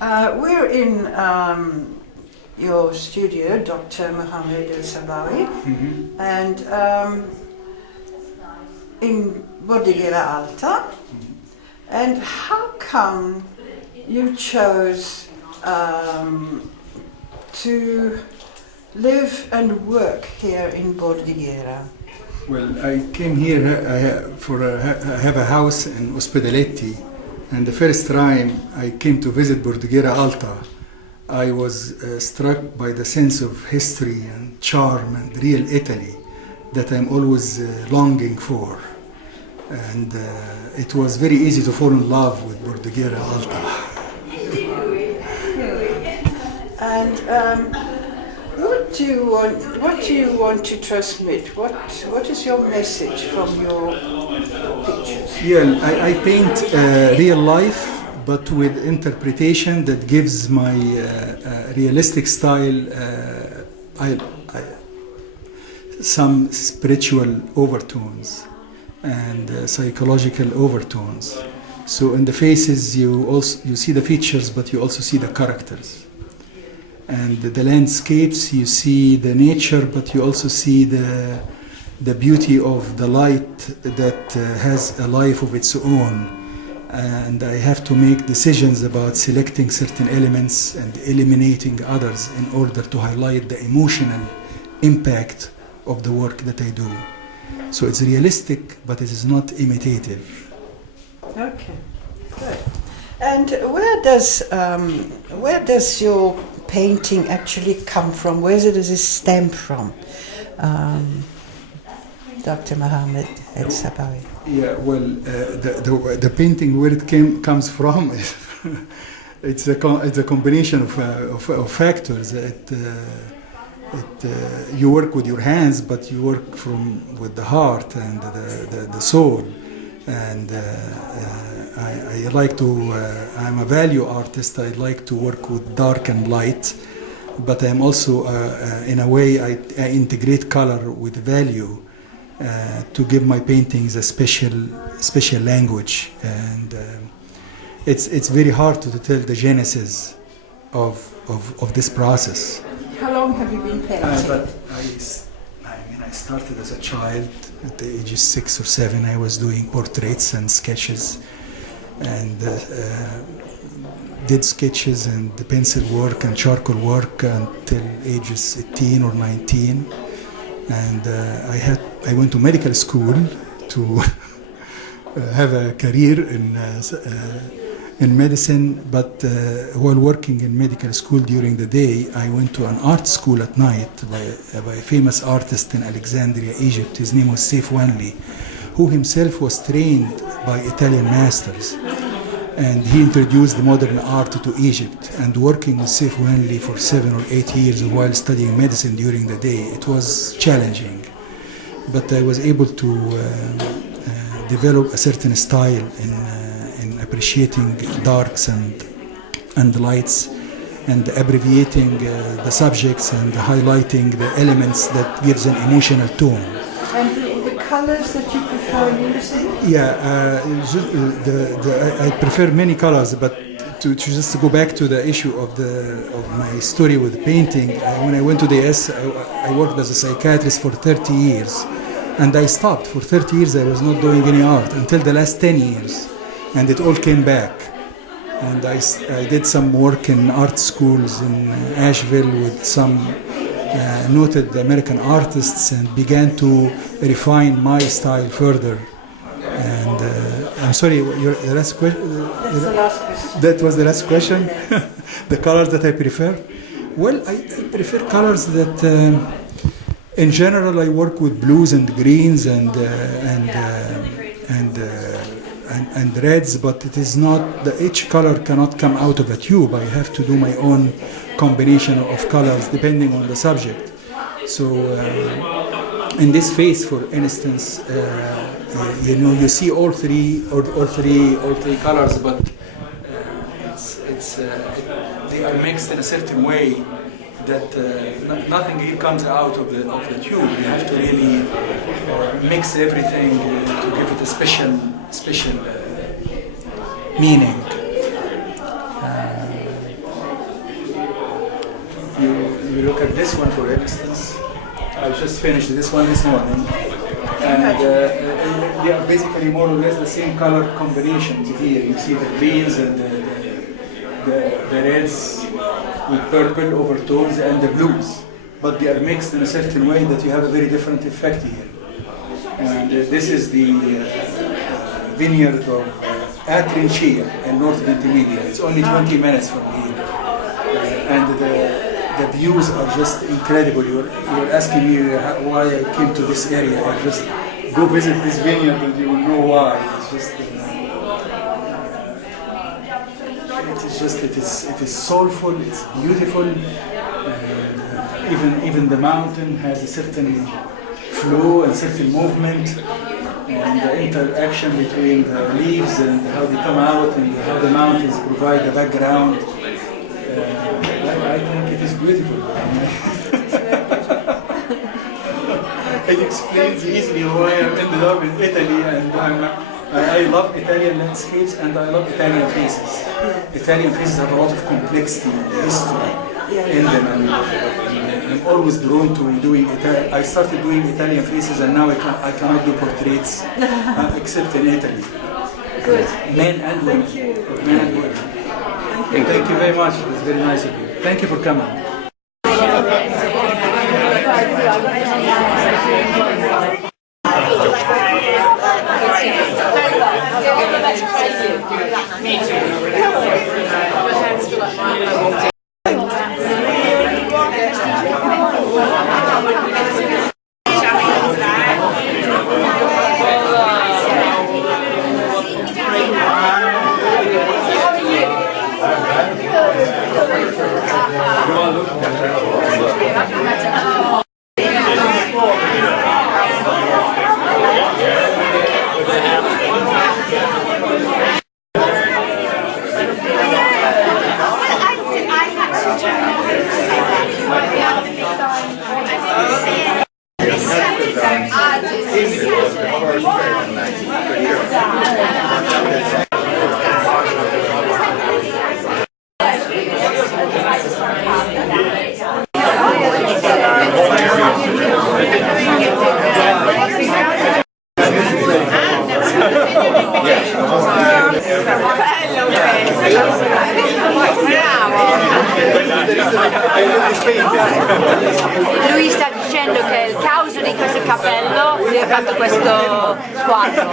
We're in your studio, Dr. Mohamed El Sabaawi, and in Bordighera Alta. And how come you chose to live and work here in Bordighera? Well, I came here I have a house in Ospedaletti, and the first time I came to visit Bordighera Alta, I was struck by the sense of history and charm and real Italy that I'm always longing for. And it was very easy to fall in love with Bordighera Alta. And what do you want to transmit? What is your message from your pictures? Yeah, I paint real life, but with interpretation that gives my realistic style some spiritual overtones and psychological overtones. So in the faces you see the features, but you also see the characters. And the landscapes, you see the nature, but you also see the beauty of the light that has a life of its own. And I have to make decisions about selecting certain elements and eliminating others in order to highlight the emotional impact of the work that I do. So it's realistic, but it is not imitative. Okay, good. And where does your painting actually come from? Where does it stem from, Dr. Mohamed El Sabaawi? Yeah, well, the painting where it comes from is it's a combination of factors. You work with your hands, but you work with the heart and the soul. And I like to. I'm a value artist. I like to work with dark and light, but I'm also, in a way, I integrate color with value to give my paintings a special language. And it's very hard to tell the genesis of this process. How long have you been painting? I started as a child. At the ages 6 or 7, I was doing portraits and sketches, and did sketches and the pencil work and charcoal work until ages 18 or 19. And I went to medical school to have a career in medicine, but while working in medical school during the day, I went to an art school at night by a famous artist in Alexandria, Egypt. His name was Saif Wanli, who himself was trained by Italian masters. And he introduced the modern art to Egypt. And working with Saif Wanli for 7 or 8 years while studying medicine during the day, it was challenging. But I was able to develop a certain style in appreciating darks and lights, and abbreviating the subjects and highlighting the elements that gives an emotional tone. And the colors that you prefer using? Yeah, I prefer many colors, but to just go back to the issue of my story with painting, when I went to the US, I worked as a psychiatrist for 30 years, and I stopped. For 30 years I was not doing any art until the last 10 years. And it all came back. And I did some work in art schools in Asheville with some noted American artists, and began to refine my style further. And I'm sorry, the last question? That's the last question. That was the last question? The colors that I prefer? Well, I prefer colors that, in general, I work with blues and greens and reds, but it is not, each color cannot come out of a tube. I have to do my own combination of colors depending on the subject. So in this face, for instance, you see all three colors, but they are mixed in a certain way that nothing here comes out of the tube. You have to really mix everything to give it a special meaning. look at this one, for instance. I just finished this one this morning, and they are basically more or less the same color combinations here. You see the greens and the reds with purple overtones and the blues, but they are mixed in a certain way that you have a very different effect here. And this is the vineyard of Trincia in North Ventimiglia. It's only 20 minutes from here, and the views are just incredible. You're asking me why I came to this area. I just go visit this vineyard and you will know why. It's just it is soulful. It's beautiful. And even the mountain has a certain flow and certain movement, and the interaction between the leaves and how they come out and how the mountains provide the background. I think it is beautiful. It explains easily why I ended up in Italy, and I love Italian landscapes and I love Italian faces. Italian faces have a lot of complexity and history in them, and I'm always drawn to doing Italian. I started doing Italian faces, and now I cannot do portraits except in Italy. Good. Men and women. Thank you. Men and women. Thank you very much. It was very nice of you. Thank you for coming. Lui sta dicendo che il causa di questo cappello, lui ha fatto questo quadro.